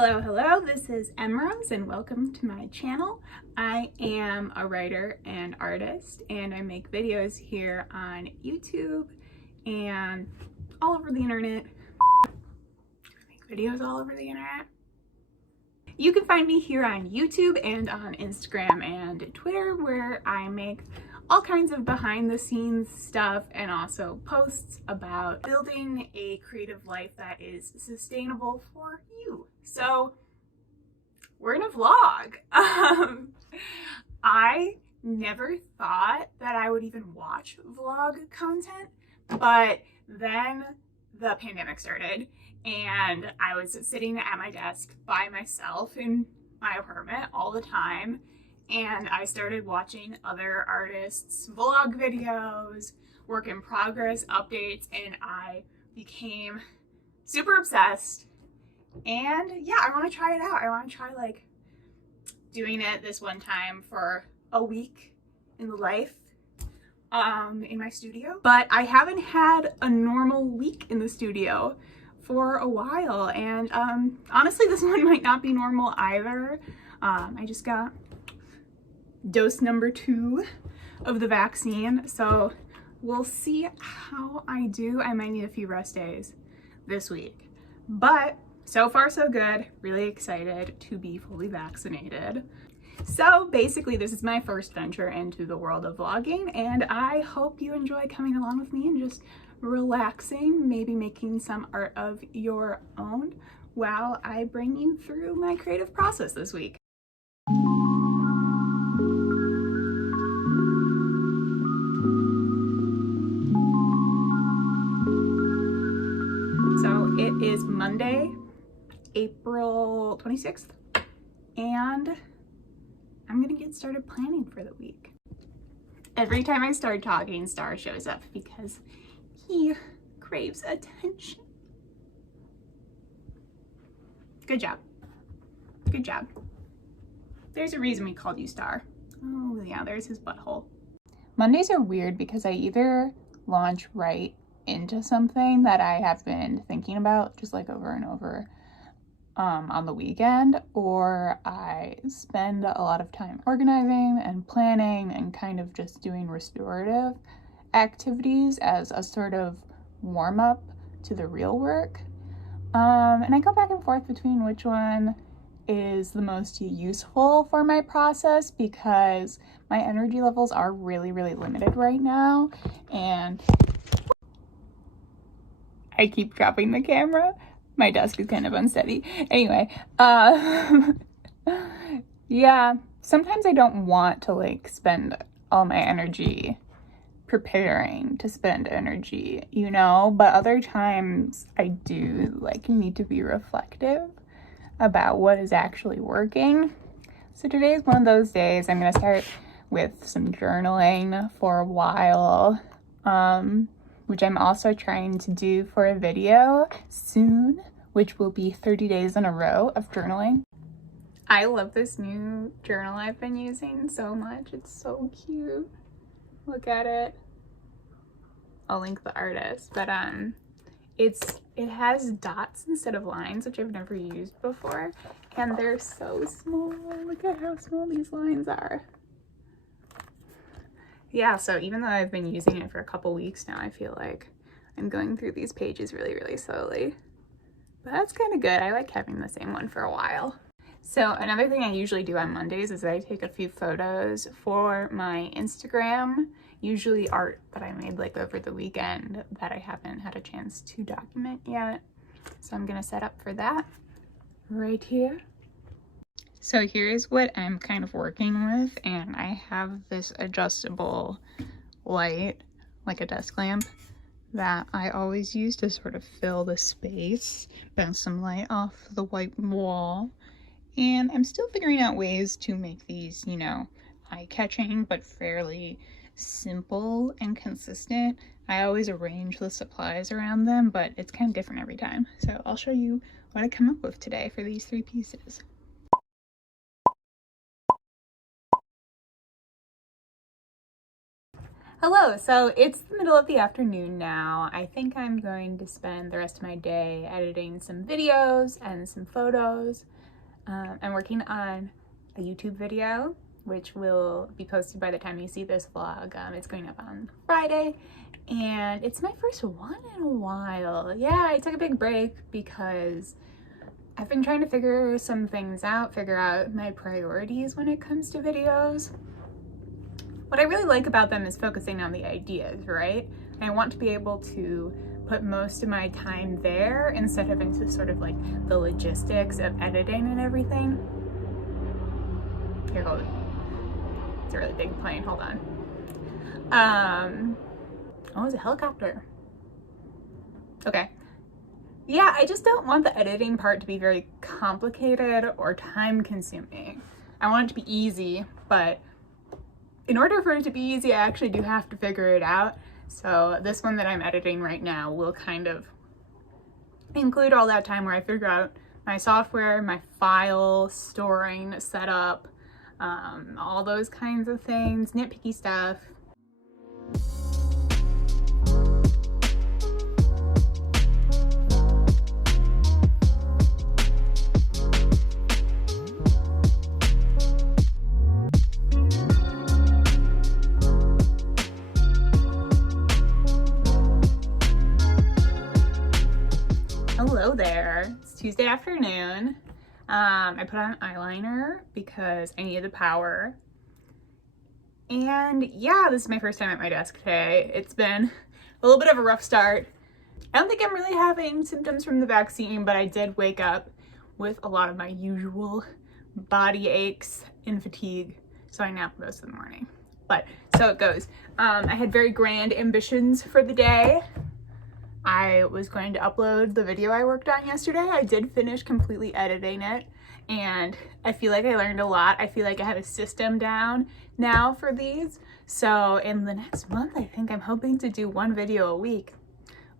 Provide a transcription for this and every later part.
Hello, this is Emrose and welcome to my channel. I am a writer and artist and I make videos here on YouTube and all over the internet. I make videos all over the internet. You can find me here on YouTube and on Instagram and Twitter, where I make all kinds of behind the scenes stuff and also posts about building a creative life that is sustainable for you. So we're in a vlog. I never thought that I would even watch vlog content, but then the pandemic started and I was sitting at my desk by myself in my apartment all the time, and I started watching other artists' vlog videos, work in progress updates, and I became super obsessed. And yeah, I want to try it out. I want to try like doing it this one time for a week in the life in my studio. But I haven't had a normal week in the studio for a while, and honestly this one might not be normal either. I just got dose number 2 of the vaccine, so we'll see how I do. I might need a few rest days this week, but so far so good. Really excited to be fully vaccinated. So basically this is my first venture into the world of vlogging, and I hope you enjoy coming along with me and just relaxing, maybe making some art of your own while I bring you through my creative process this week. So it is Monday, April 26th, and I'm gonna get started planning for the week. Every time I start talking, Star shows up because he craves attention. Good job. Good job. There's a reason we called you Star. Oh yeah, there's his butthole. Mondays are weird because I either launch right into something that I have been thinking about just like over and over on the weekend, or I spend a lot of time organizing and planning and kind of just doing restorative activities as a sort of warm-up to the real work. And I go back and forth between which one is the most useful for my process, because my energy levels are really limited right now, and I keep dropping the camera. My desk is kind of unsteady. Anyway, yeah, sometimes I don't want to like spend all my energy preparing to spend energy, you know, but other times I do like need to be reflective about what is actually working. So today is one of those days. I'm gonna start with some journaling for a while, which I'm also trying to do for a video soon, which will be 30 days in a row of journaling. I love this new journal I've been using so much. It's so cute. Look at it. I'll link the artist, but it has dots instead of lines, which I've never used before, and they're so small. Look at how small these lines are. Yeah, so even though I've been using it for a couple weeks now, I feel like I'm going through these pages really slowly. But that's kind of good. I like having the same one for a while. So another thing I usually do on Mondays is I take a few photos for my Instagram, usually art that I made like over the weekend that I haven't had a chance to document yet. So I'm gonna set up for that right here. So here's what I'm kind of working with, and I have this adjustable light, like a desk lamp, that I always use to sort of fill the space, bounce some light off the white wall. And I'm still figuring out ways to make these, you know, eye-catching but fairly simple and consistent. I always arrange the supplies around them, but it's kind of different every time. So I'll show you what I come up with today for these 3 pieces. Hello, so it's the middle of the afternoon now. I think I'm going to spend the rest of my day editing some videos and some photos. I'm working on a YouTube video, which will be posted by the time you see this vlog. It's going up on Friday, and it's my first one in a while. Yeah, I took a big break because I've been trying to figure some things out, figure out my priorities when it comes to videos. What I really like about them is focusing on the ideas, right? And I want to be able to put most of my time there instead of into sort of like the logistics of editing and everything. Here, hold it. It's a really big plane, hold on. Oh, it's a helicopter. Okay. Yeah, I just don't want the editing part to be very complicated or time consuming. I want it to be easy, but in order for it to be easy, I actually do have to figure it out. So this one that I'm editing right now will kind of include all that time where I figure out my software, my file storing setup, all those kinds of things, nitpicky stuff. Hello there, it's Tuesday afternoon. I put on eyeliner because I needed the power. And yeah, this is my first time at my desk today. It's been a little bit of a rough start. I don't think I'm really having symptoms from the vaccine, but I did wake up with a lot of my usual body aches and fatigue, so I napped most of the morning. But so it goes. I had very grand ambitions for the day. I was going to upload the video I worked on yesterday. I did finish completely editing it, and I feel like I learned a lot. I feel like I have a system down now for these. So in the next month, I think I'm hoping to do one video a week.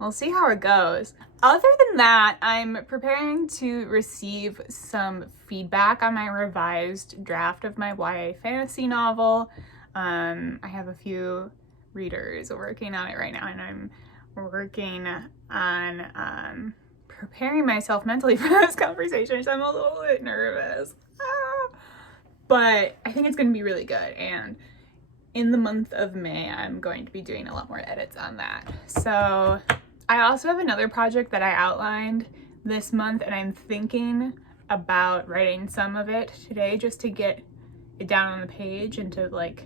We'll see how it goes. Other than that, I'm preparing to receive some feedback on my revised draft of my YA fantasy novel. I have a few readers working on it right now, and I'm working on preparing myself mentally for those conversations. I'm a little bit nervous, but I think it's going to be really good. And in the month of May, I'm going to be doing a lot more edits on that. So I also have another project that I outlined this month, and I'm thinking about writing some of it today just to get it down on the page and to like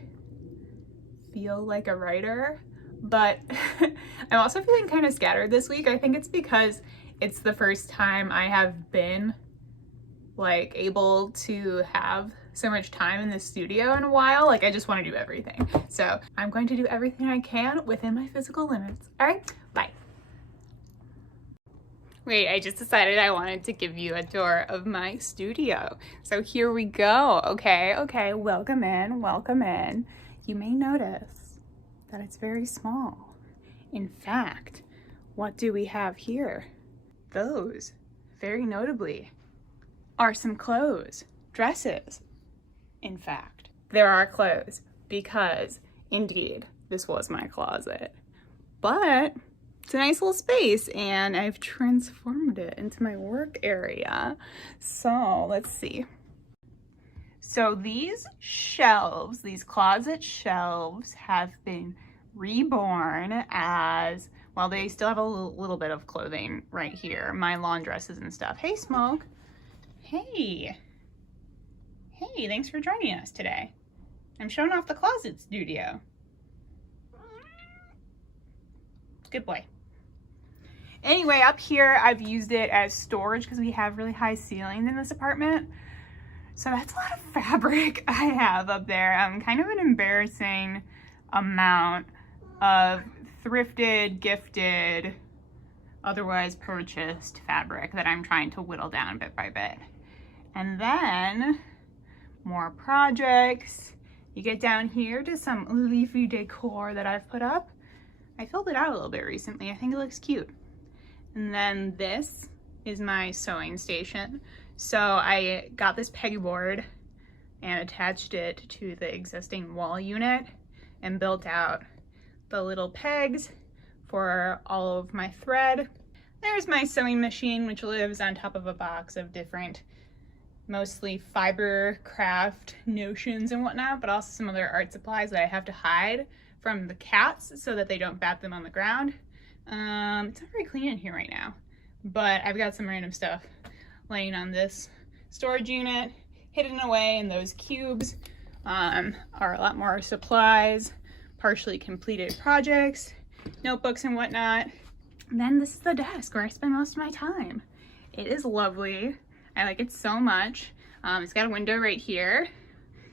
feel like a writer. But I'm also feeling kind of scattered this week. I think it's because it's the first time I have been like able to have so much time in the studio in a while. Like I just want to do everything. So I'm going to do everything I can within my physical limits. All right, bye. Wait, I just decided I wanted to give you a tour of my studio. So here we go. Okay, welcome in. You may notice that it's very small. In fact, what do we have here? Those, very notably, are some clothes, dresses. In fact, there are clothes because, indeed, this was my closet. But it's a nice little space, and I've transformed it into my work area. So let's see. So these shelves, these closet shelves, have been reborn as, well, they still have a little bit of clothing right here, my lawn dresses and stuff. Hey, Smoke. Hey, thanks for joining us today. I'm showing off the closet studio. Good boy. Anyway, up here, I've used it as storage because we have really high ceilings in this apartment. So that's a lot of fabric I have up there. Kind of an embarrassing amount of thrifted, gifted, otherwise purchased fabric that I'm trying to whittle down bit by bit. And then more projects. You get down here to some leafy decor that I've put up. I filled it out a little bit recently. I think it looks cute. And then this is my sewing station. So I got this pegboard and attached it to the existing wall unit and built out the little pegs for all of my thread. There's my sewing machine, which lives on top of a box of different, mostly fiber craft notions and whatnot, but also some other art supplies that I have to hide from the cats so that they don't bat them on the ground. It's not very clean in here right now, but I've got some random stuff laying on this storage unit, hidden away in those cubes. Are a lot more supplies, partially completed projects, notebooks and whatnot. And then this is the desk where I spend most of my time. It is lovely. I like it so much. It's got a window right here,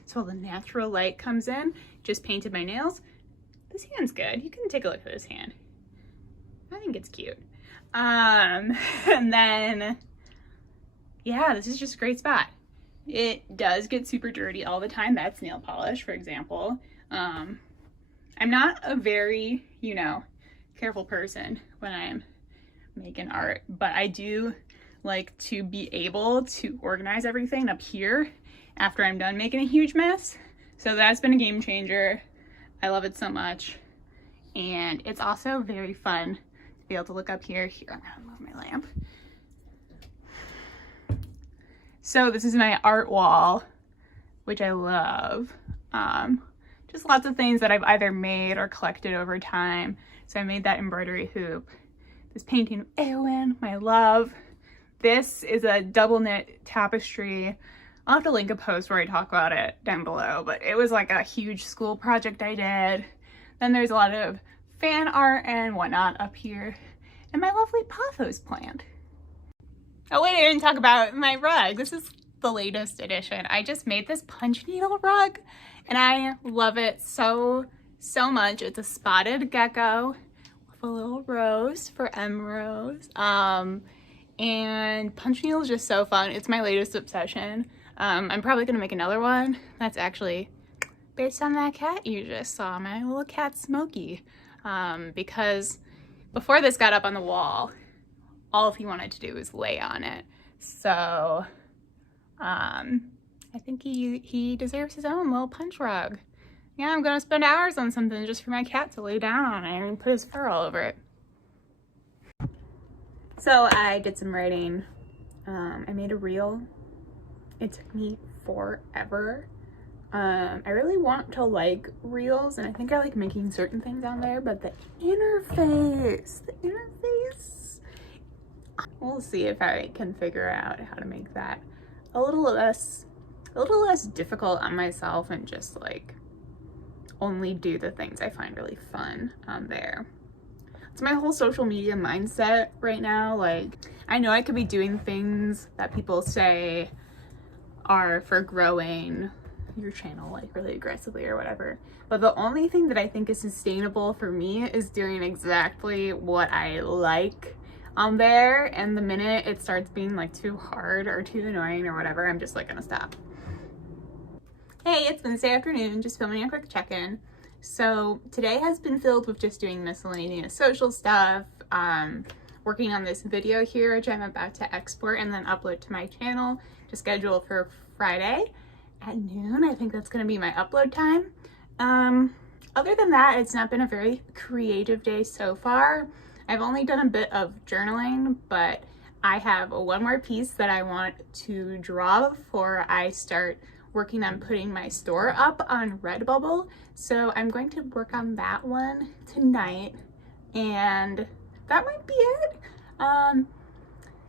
so all the natural light comes in. Just painted my nails. This hand's good. You can take a look at this hand. I think it's cute. And then, yeah, this is just a great spot. It does get super dirty all the time. That's nail polish, for example. I'm not a very, careful person when I'm making art, but I do like to be able to organize everything up here after I'm done making a huge mess. So that's been a game changer. I love it so much. And it's also very fun to be able to look up here. Here, I'm gonna move my lamp. So this is my art wall, which I love. Just lots of things that I've either made or collected over time. So I made that embroidery hoop. This painting of Eowyn, my love. This is a double knit tapestry. I'll have to link a post where I talk about it down below, but it was like a huge school project I did. Then there's a lot of fan art and whatnot up here. And my lovely pothos plant. Oh wait, I didn't talk about my rug. This is the latest edition. I just made this punch needle rug and I love it so much. It's a spotted gecko with a little rose for M Rose. And punch needle is just so fun. It's my latest obsession. I'm probably gonna make another one that's actually based on that cat you just saw, my little cat Smokey. Because before this got up on the wall, all he wanted to do was lay on it. So I think he deserves his own little punch rug. Yeah, I'm gonna spend hours on something just for my cat to lay down on it and put his fur all over it. So I did some writing. I made a reel. It took me forever. I really want to like reels, and I think I like making certain things on there, but the interface, we'll see if I can figure out how to make that a little less difficult on myself and just like only do the things I find really fun on there. It's my whole social media mindset right now. Like, I know I could be doing things that people say are for growing your channel like really aggressively or whatever, but the only thing that I think is sustainable for me is doing exactly what I like on there, and the minute it starts being like too hard or too annoying or whatever, I'm just like gonna stop. Hey, it's Wednesday afternoon, just filming a quick check-in. So today has been filled with just doing miscellaneous social stuff, working on this video here, which I'm about to export and then upload to my channel to schedule for Friday at noon. I think that's gonna be my upload time. Other than that, it's not been a very creative day so far. I've only done a bit of journaling, but I have one more piece that I want to draw before I start working on putting my store up on Redbubble. So I'm going to work on that one tonight, and that might be it.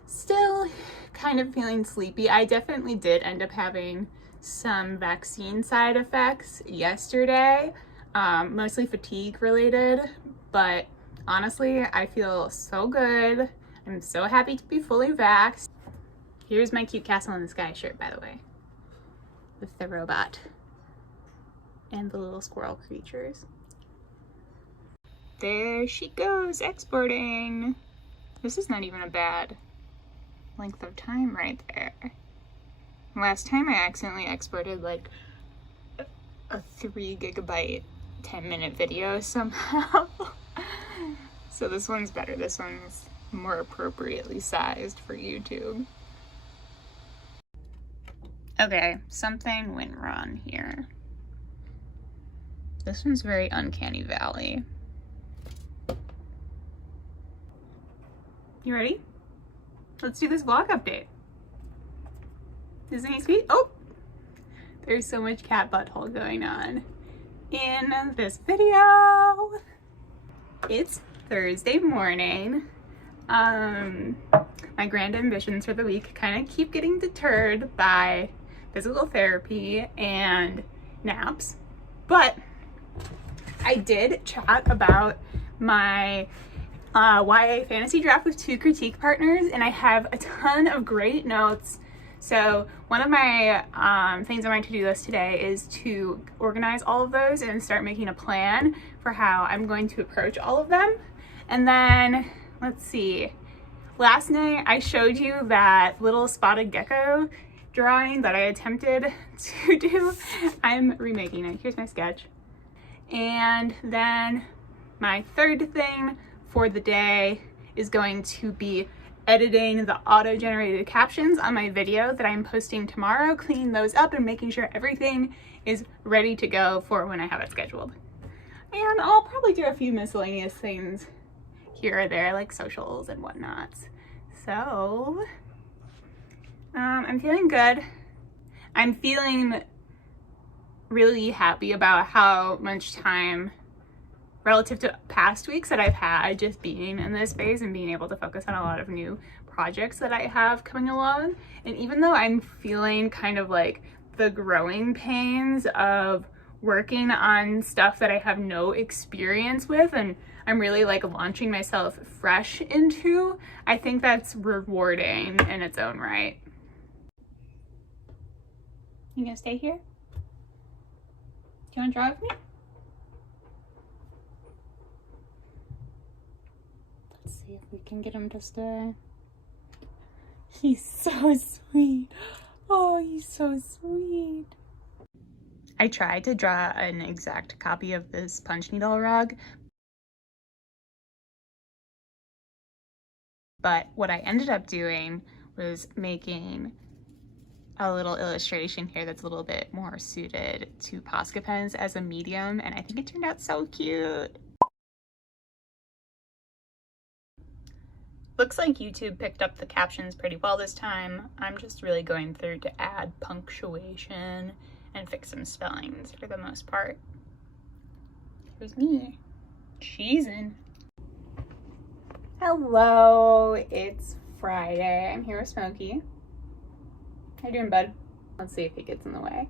Still kind of feeling sleepy. I definitely did end up having some vaccine side effects yesterday, mostly fatigue related, but honestly, I feel so good. I'm so happy to be fully vaxxed. Here's my cute Castle in the Sky shirt, by the way, with the robot and the little squirrel creatures. There she goes, exporting. This is not even a bad length of time right there. Last time I accidentally exported like a 3 gigabyte 10-minute video somehow. So this one's better. This one's more appropriately sized for YouTube. Okay, something went wrong here. This one's very Uncanny Valley. You ready? Let's do this vlog update. Isn't he sweet? Oh, there's so much cat butthole going on in this video. It's Thursday morning. My grand ambitions for the week kind of keep getting deterred by physical therapy and naps, but I did chat about my YA fantasy draft with 2 critique partners, and I have a ton of great notes. So one of my things on my to-do list today is to organize all of those and start making a plan for how I'm going to approach all of them. And then, let's see, last night I showed you that little spotted gecko drawing that I attempted to do. I'm remaking it. Here's my sketch. And then my third thing for the day is going to be editing the auto-generated captions on my video that I'm posting tomorrow, cleaning those up and making sure everything is ready to go for when I have it scheduled. And I'll probably do a few miscellaneous things here or there, like socials and whatnot. So, I'm feeling good. I'm feeling really happy about how much time relative to past weeks that I've had just being in this phase and being able to focus on a lot of new projects that I have coming along. And even though I'm feeling kind of like the growing pains of working on stuff that I have no experience with and I'm really like launching myself fresh into, I think that's rewarding in its own right. You gonna stay here? Do you wanna draw with me? See if we can get him to stay. He's so sweet. Oh, he's so sweet. I tried to draw an exact copy of this punch needle rug, but what I ended up doing was making a little illustration here that's a little bit more suited to Posca pens as a medium, and I think it turned out so cute. Looks like YouTube picked up the captions pretty well this time. I'm just really going through to add punctuation and fix some spellings for the most part. Here's me, cheesing. Hello, it's Friday. I'm here with Smokey. How you doing, bud? Let's see if he gets in the way.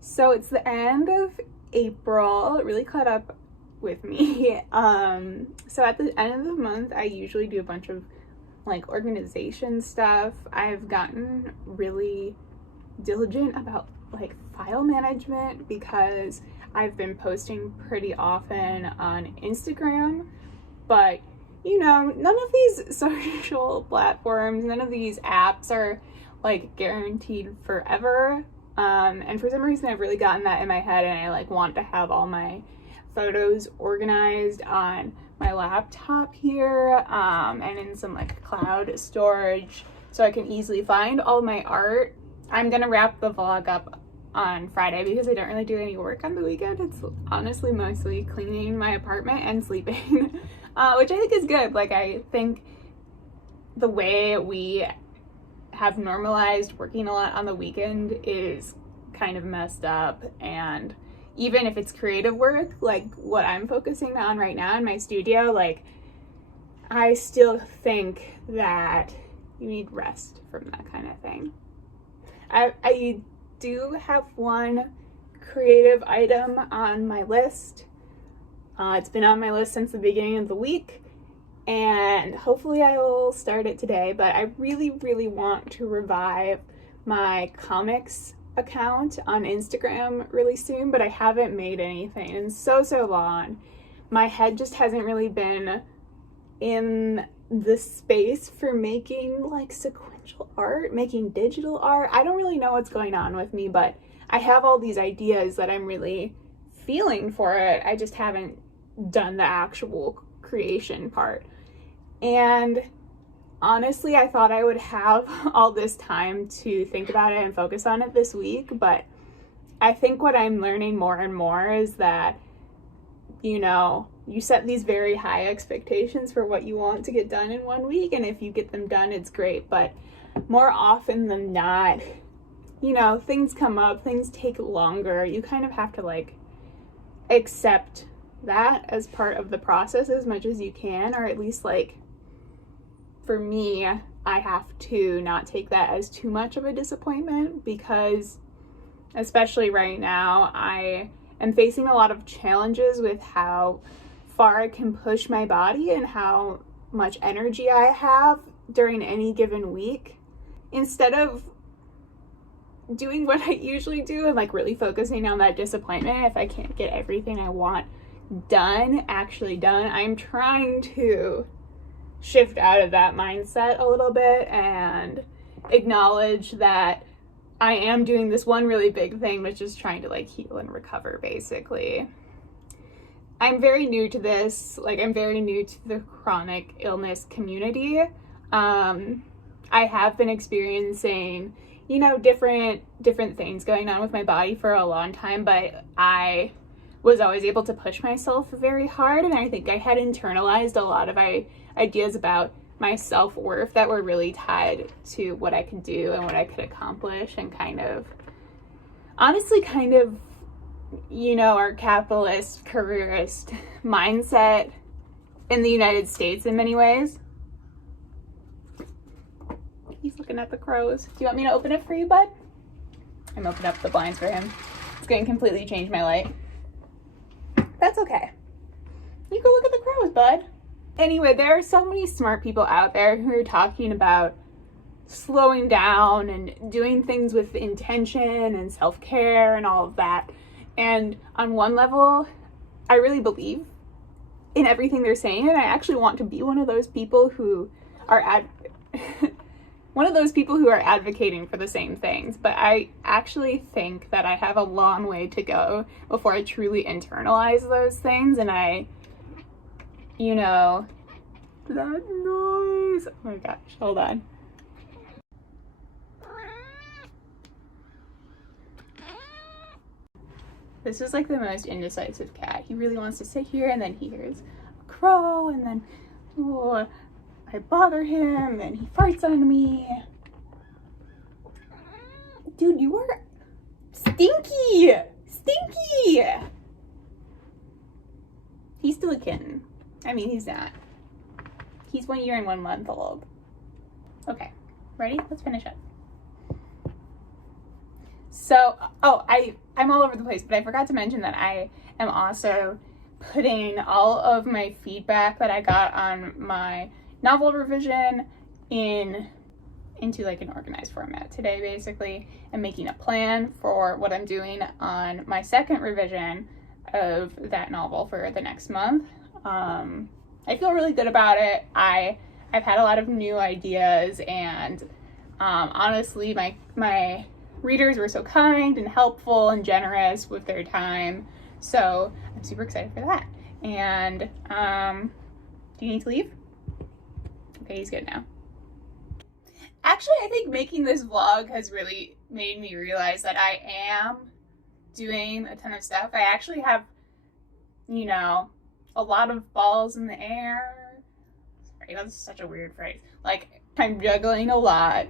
So it's the end of April. It really caught up with me. So at the end of the month, I usually do a bunch of like organization stuff. I've gotten really diligent about like file management because I've been posting pretty often on Instagram, but you know, none of these social platforms, none of these apps are like guaranteed forever. And for some reason I've really gotten that in my head, and I like want to have all my photos organized on my laptop here, and in some like cloud storage so I can easily find all my art. I'm gonna wrap the vlog up on Friday because I don't really do any work on the weekend. It's honestly mostly cleaning my apartment and sleeping, which I think is good. Like, I think the way we have normalized working a lot on the weekend is kind of messed up, and even if it's creative work, like what I'm focusing on right now in my studio, like I still think that you need rest from that kind of thing. I do have one creative item on my list. It's been on my list since the beginning of the week, and hopefully I will start it today, but I really, really want to revive my comics account on Instagram really soon, but I haven't made anything in so long. My head just hasn't really been in the space for making like sequential art, making digital art. I don't really know what's going on with me, but I have all these ideas that I'm really feeling for it. I just haven't done the actual creation part. And honestly, I thought I would have all this time to think about it and focus on it this week, but I think what I'm learning more and more is that you know, you set these very high expectations for what you want to get done in 1 week, and if you get them done, it's great. But more often than not, you know, things come up, things take longer. You kind of have to like accept that as part of the process as much as you can, or at least like for me, I have to not take that as too much of a disappointment, because especially right now, I am facing a lot of challenges with how far I can push my body and how much energy I have during any given week. Instead of doing what I usually do and like really focusing on that disappointment if I can't get everything I want done, actually done, I'm trying to shift out of that mindset a little bit and acknowledge that I am doing this one really big thing, which is trying to like heal and recover, basically. I'm very new to this, like I'm very new to the chronic illness community. I have been experiencing, you know, different things going on with my body for a long time, but I was always able to push myself very hard, and I think I had internalized a lot of ideas about my self-worth that were really tied to what I could do and what I could accomplish, and honestly, you know, our capitalist, careerist mindset in the United States in many ways. He's looking at the crows. Do you want me to open it for you, bud? I'm opening up the blinds for him. It's going to completely change my light. That's okay. You go look at the crows, bud. Anyway, there are so many smart people out there who are talking about slowing down and doing things with intention and self-care and all of that. And on one level, I really believe in everything they're saying, and I actually want to be one of those people who are advocating for the same things. But I actually think that I have a long way to go before I truly internalize those things, and you know, that noise. Oh my gosh, hold on. This is like the most indecisive cat. He really wants to sit here, and then he hears a crow, and then I bother him, and he farts on me. Dude, you are stinky! Stinky! He's still a kitten. I mean, he's not. He's 1 year and 1 month old. Okay, ready? Let's finish up. So, I'm all over the place, but I forgot to mention that I am also putting all of my feedback that I got on my novel revision into like an organized format today, basically, and making a plan for what I'm doing on my second revision of that novel for the next month. I feel really good about it. I've had a lot of new ideas, and honestly, my readers were so kind and helpful and generous with their time, so I'm super excited for that. And do you need to leave? Okay, he's good now. Actually, I think making this vlog has really made me realize that I am doing a ton of stuff. I actually have, you know, a lot of balls in the air. Sorry, that's such a weird phrase. Like, I'm juggling a lot,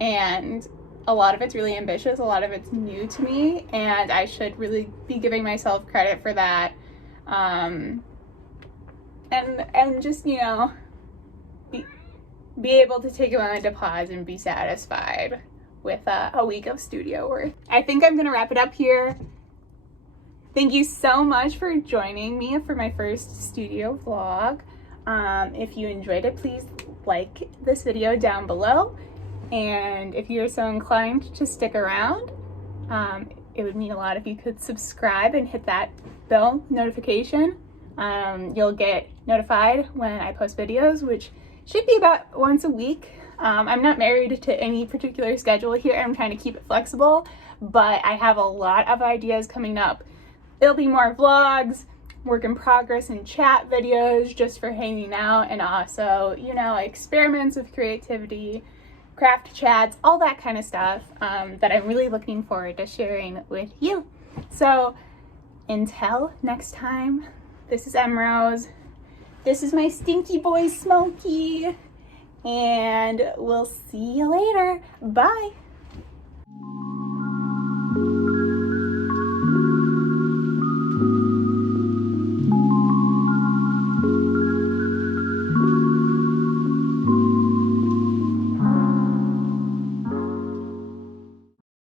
and a lot of it's really ambitious, a lot of it's new to me, and I should really be giving myself credit for that. And just, you know, be able to take a moment to pause and be satisfied with a week of studio work. I think I'm gonna wrap it up here. Thank you so much for joining me for my first studio vlog. If you enjoyed it, please like this video down below. And if you're so inclined to stick around, it would mean a lot if you could subscribe and hit that bell notification. You'll get notified when I post videos, which should be about once a week. I'm not married to any particular schedule here. I'm trying to keep it flexible, but I have a lot of ideas coming up. It'll be more vlogs, work in progress, and chat videos just for hanging out, and also, you know, experiments with creativity, craft chats, all that kind of stuff that I'm really looking forward to sharing with you. So until next time, This is Emrose. This is my stinky boy, Smokey. And we'll see you later. Bye.